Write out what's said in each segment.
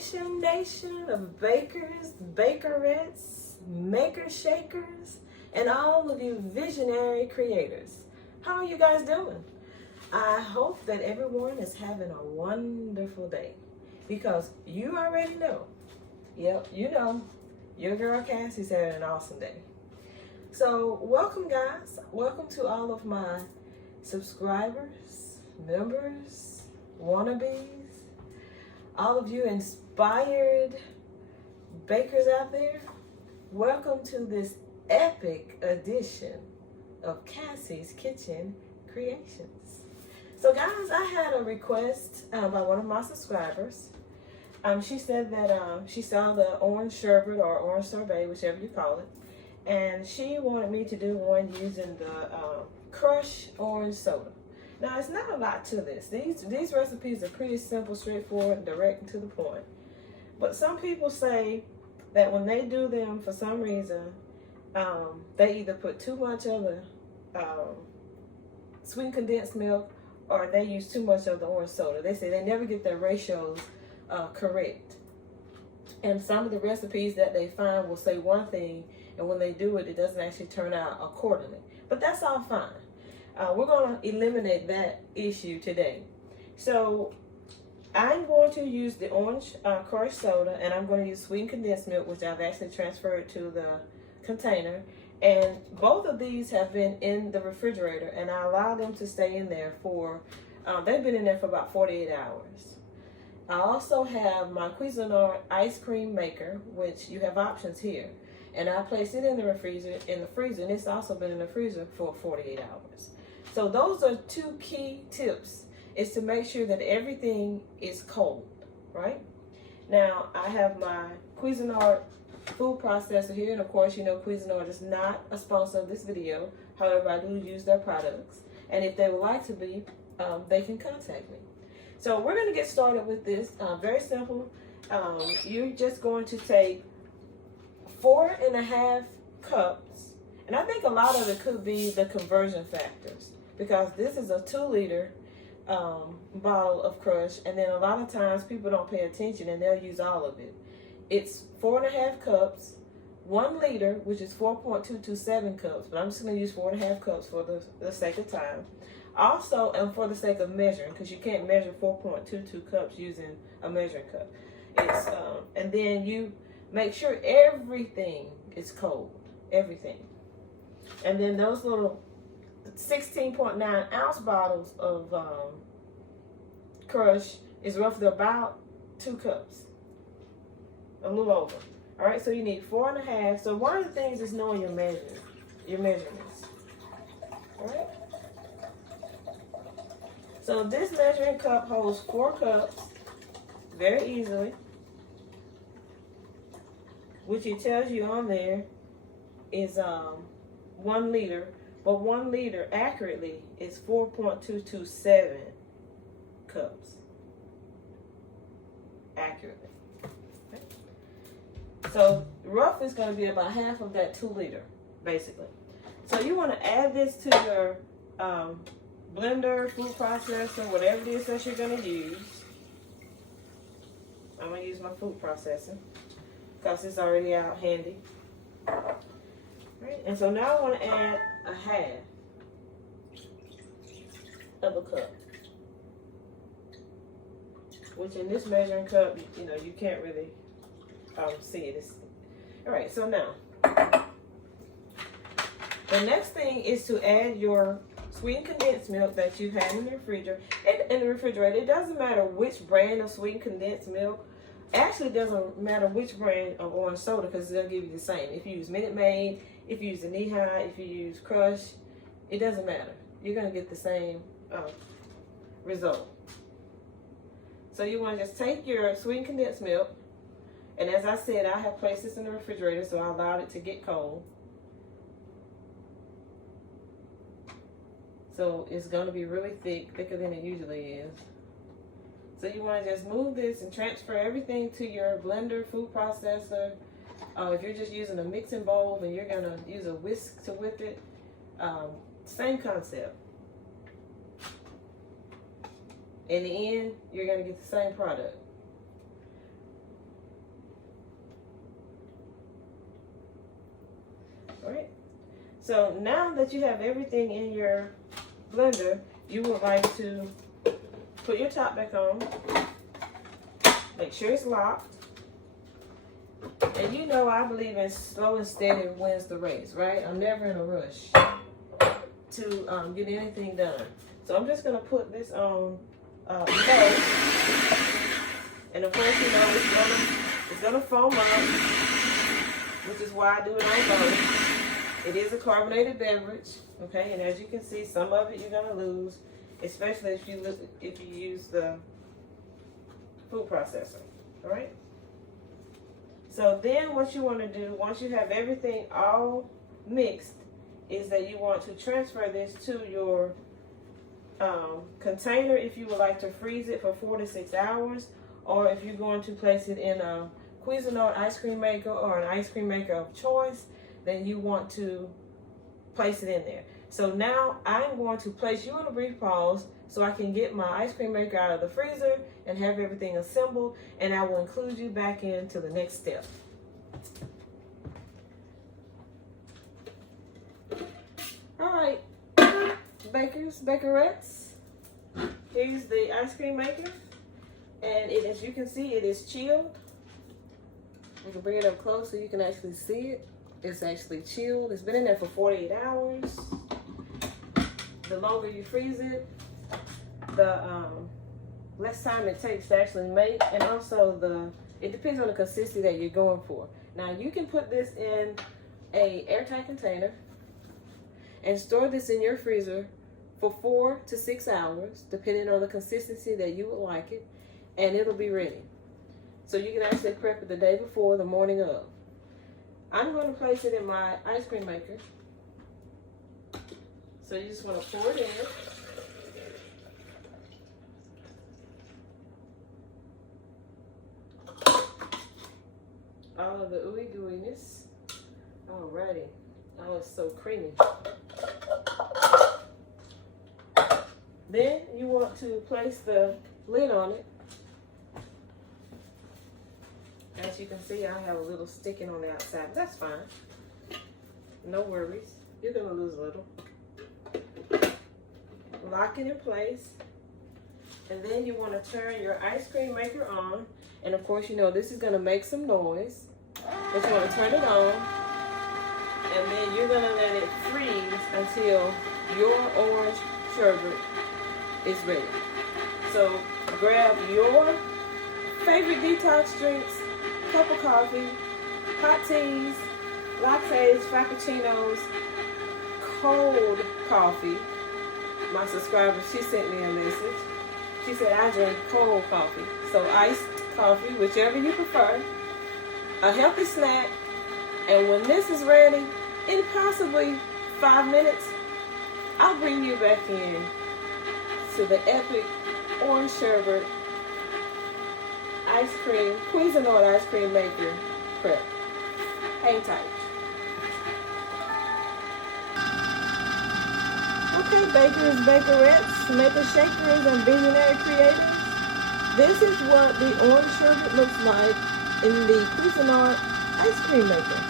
nation of bakers, bakerettes, maker shakers, and all of you visionary creators. How are you guys doing? I hope that everyone is having a wonderful day, because you already know. Yep, you know, your girl Cassie's having an awesome day. So welcome, guys. Welcome to all of my subscribers, members, wannabes, all of you inspired bakers out there. Welcome to this epic edition of Cassie's Kitchen Creations. So guys, I had a request by one of my subscribers. She said that she saw the orange sherbet or orange sorbet, whichever you call it, and she wanted me to do one using the crushed orange soda. Now, it's not a lot to this. These recipes are pretty simple, straightforward, direct and to the point. But some people say that when they do them, for some reason, they either put too much of the sweetened condensed milk, or they use too much of the orange soda. They say they never get their ratios correct. And some of the recipes that they find will say one thing, and when they do it, it doesn't actually turn out accordingly. But that's all fine. We're going to eliminate that issue today. So I'm going to use the orange crushed soda, and I'm going to use sweetened condensed milk, which I've actually transferred to the container. And both of these have been in the refrigerator, and I allow them to stay in there for, they've been in there for about 48 hours. I also have my Cuisinart ice cream maker, which you have options here. And I placed it in the freezer, and it's also been in the freezer for 48 hours. So those are two key tips, is to make sure that everything is cold, right? Now, I have my Cuisinart food processor here, and of course, you know Cuisinart is not a sponsor of this video. However, I do use their products, and if they would like to be, they can contact me. So we're going to get started with this. Very simple. You're just going to take 4.5 cups, and I think a lot of it could be the conversion factors, because this is a 2-liter bottle of crush, and then a lot of times people don't pay attention and they'll use all of it. It's 4.5 cups, 1 liter, which is 4.227 cups, but I'm just going to use 4.5 cups for the sake of time. Also, and for the sake of measuring, because you can't measure 4.22 cups using a measuring cup. It's and then you make sure everything is cold, everything. And then those little 16.9 ounce bottles of crush is roughly about 2 cups, a little over. All right, so you need 4.5. So one of the things is knowing your measurements. All right. So this measuring cup holds 4 cups very easily, which it tells you on there is 1 liter, but 1 liter accurately is 4.227 cups accurately. Okay. So rough is going to be about half of that 2 liter, basically. So you want to add this to your blender, food processor, whatever it is that you're going to use. I'm going to use my food processor because it's already out handy. Right. And so now I want to add a half of a cup, which in this measuring cup, you know, you can't really see it. All right, so now the next thing is to add your sweetened condensed milk that you had in the refrigerator. It doesn't matter which brand of sweetened condensed milk. Actually, it doesn't matter which brand of orange soda, because it's going to give you the same. If you use Minute Maid, if you use the Knee-High, if you use Crush, it doesn't matter. You're going to get the same result. So you want to just take your sweetened condensed milk, and as I said, I have placed this in the refrigerator, so I allowed it to get cold. So it's going to be really thick, thicker than it usually is. So you want to just move this and transfer everything to your blender, food processor. If you're just using a mixing bowl, then you're going to use a whisk to whip it. Same concept. In the end, you're going to get the same product. So now that you have everything in your blender, you would like to put your top back on. Make sure it's locked. And you know I believe in slow and steady wins the race, right? I'm never in a rush to get anything done. So I'm just going to put this on low. And of course, you know, it's gonna foam up, which is why I do it on low. It is a carbonated beverage, okay? And as you can see, some of it you're gonna lose, especially if you use the food processor, all right? So then what you want to do, once you have everything all mixed, is that you want to transfer this to your container if you would like to freeze it for 4 to 6 hours, or if you're going to place it in a Cuisinart ice cream maker or an ice cream maker of choice, then you want to place it in there. So now I'm going to place you on a brief pause so I can get my ice cream maker out of the freezer and have everything assembled, and I will include you back into the next step. All right, bakerettes, here's the ice cream maker, and as you can see, it is chilled. You can bring it up close so you can actually see it. It's actually chilled. It's been in there for 48 hours. The longer you freeze it, the less time it takes to actually make, and also it depends on the consistency that you're going for. Now you can put this in a airtight container and store this in your freezer for 4 to 6 hours, depending on the consistency that you would like it, and it'll be ready. So you can actually prep it the day before, the morning of. I'm going to place it in my ice cream maker. So you just want to pour it in. All of the ooey gooeyness. Alrighty. Oh, it's so creamy. Then you want to place the lid on it. As you can see, I have a little sticking on the outside, but that's fine. No worries. You're going to lose a little. Lock it in place. And then you want to turn your ice cream maker on. And of course, you know this is going to make some noise. But you want to turn it on. And then you're going to let it freeze until your orange sherbet is ready. So grab your favorite detox drinks, cup of coffee, hot teas, lattes, frappuccinos, cold coffee. My subscriber, she sent me a message. She said I drink cold coffee. So iced coffee, whichever you prefer, a healthy snack, and when this is ready, in possibly 5 minutes, I'll bring you back in to the epic orange sherbet ice cream, Cuisinart ice cream maker prep. Hang tight. Okay, bakers, bakerettes, maker shakers, and visionary creators. This is what the orange sherbet looks like in the Cuisinart ice cream maker.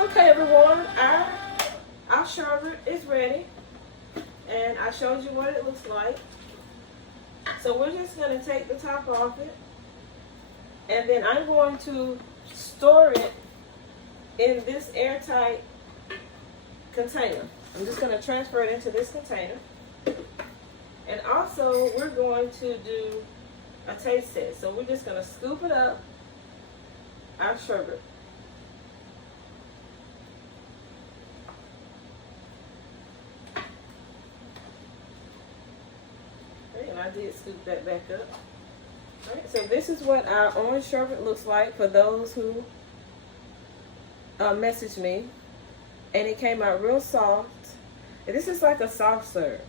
Okay, everyone, our sherbet is ready, and I showed you what it looks like. So we're just going to take the top off it, and then I'm going to store it in this airtight container. I'm just going to transfer it into this container. And also, we're going to do a taste test. So we're just going to scoop it up, our sherbet. And I did scoop that back up. All right, so this is what our orange sherbet looks like for those who messaged me. And it came out real soft. And this is like a soft serve.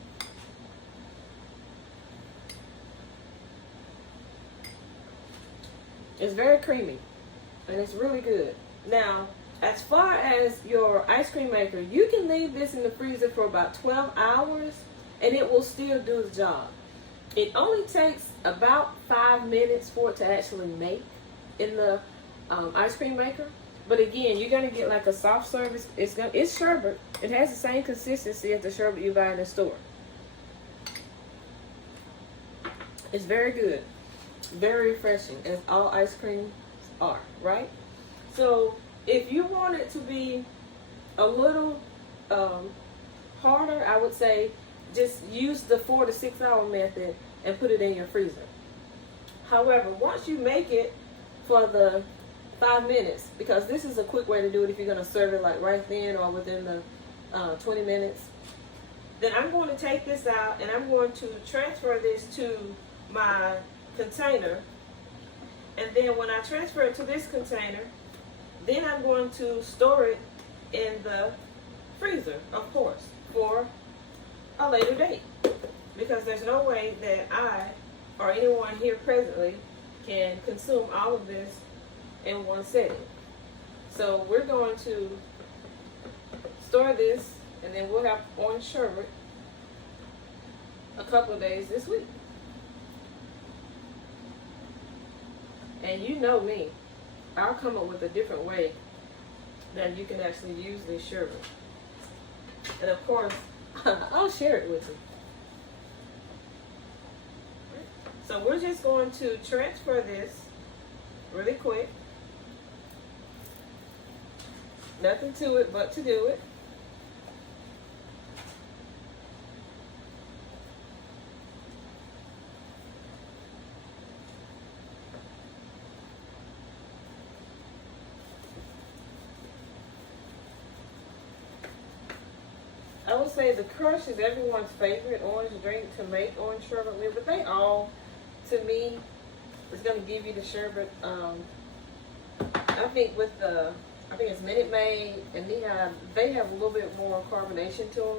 It's very creamy. And it's really good. Now, as far as your ice cream maker, you can leave this in the freezer for about 12 hours and it will still do the job. It only takes about 5 minutes for it to actually make in the ice cream maker. But again, you're gonna get like a soft service. It's sherbet. It has the same consistency as the sherbet you buy in the store. It's very good, very refreshing, as all ice creams are, right? So if you want it to be a little harder, I would say just use the 4 to 6 hour method and put it in your freezer. However, once you make it for the 5 minutes, because this is a quick way to do it if you're going to serve it like right then or within the 20 minutes, then I'm going to take this out and I'm going to transfer this to my container. And then when I transfer it to this container, then I'm going to store it in the freezer, of course, for a later date. Because there's no way that I or anyone here presently can consume all of this in one setting. So we're going to store this, and then we'll have orange sherbet a couple of days this week. And you know me, I'll come up with a different way that you can actually use this sherbet. And of course, I'll share it with you. So we're just going to transfer this really quick. Nothing to it but to do it. I would say the Crush is everyone's favorite orange drink to make orange sherbet with, but they all, to me, is going to give you the sherbet. I think with the, I think it's Minute Maid and Neon, they have a little bit more carbonation to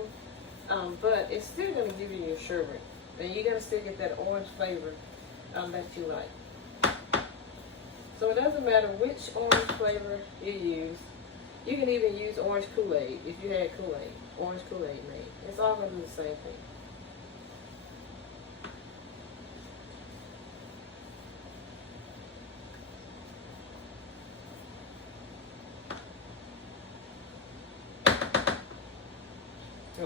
them, but it's still going to give you your sherbet, and you're going to still get that orange flavor that you like. So it doesn't matter which orange flavor you use. You can even use orange Kool-Aid if you had Kool-Aid. Orange Kool-Aid made. It's all going to do the same thing.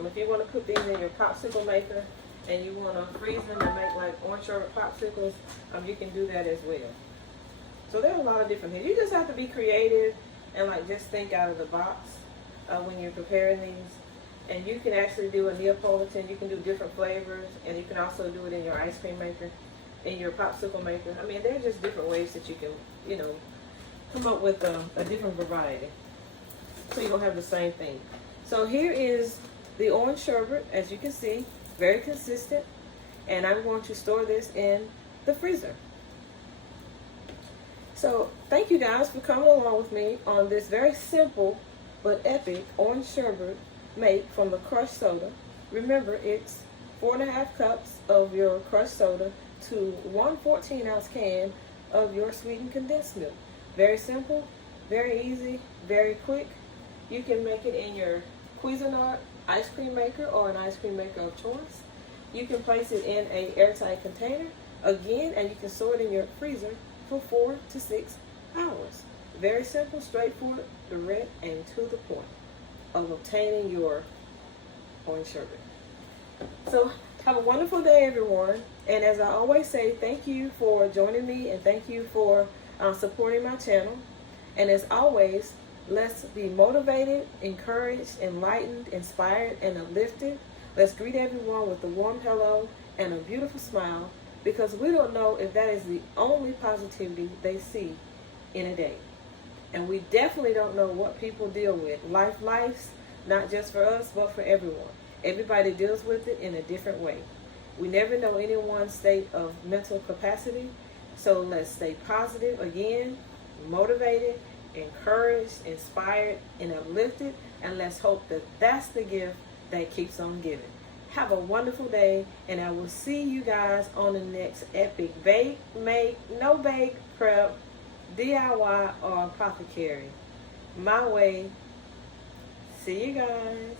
If you want to put these in your popsicle maker and you want to freeze them and make like orange sherbet popsicles, you can do that as well. So there are a lot of different things. You just have to be creative and like just think out of the box when you're preparing these. And you can actually do a Neapolitan. You can do different flavors, and you can also do it in your ice cream maker, in your popsicle maker. I mean, there are just different ways that you can, you know, come up with a different variety, so you don't have the same thing. So here is the orange sherbet, as you can see, very consistent, and I'm going to store this in the freezer. So thank you guys for coming along with me on this very simple but epic orange sherbet make from the crushed soda. Remember, it's 4.5 cups of your crushed soda to 1 14-ounce can of your sweetened condensed milk. Very simple, very easy, very quick. You can make it in your Cuisinart ice cream maker or an ice cream maker of choice. You can place it in an airtight container again, and you can store it in your freezer for 4 to 6 hours. Very simple, straightforward, direct, and to the point of obtaining your orange sherbet. So have a wonderful day, everyone. And as I always say, thank you for joining me, and thank you for supporting my channel. And as always, let's be motivated, encouraged, enlightened, inspired, and uplifted. Let's greet everyone with a warm hello and a beautiful smile, because we don't know if that is the only positivity they see in a day. And we definitely don't know what people deal with. Life's not just for us, but for everyone. Everybody deals with it in a different way. We never know anyone's state of mental capacity. So let's stay positive again, motivated, encouraged, inspired, and uplifted. And let's hope that that's the gift that keeps on giving. Have a wonderful day, and I will see you guys on the next epic bake, make, no bake, prep, DIY, or apothecary. My way. See you guys.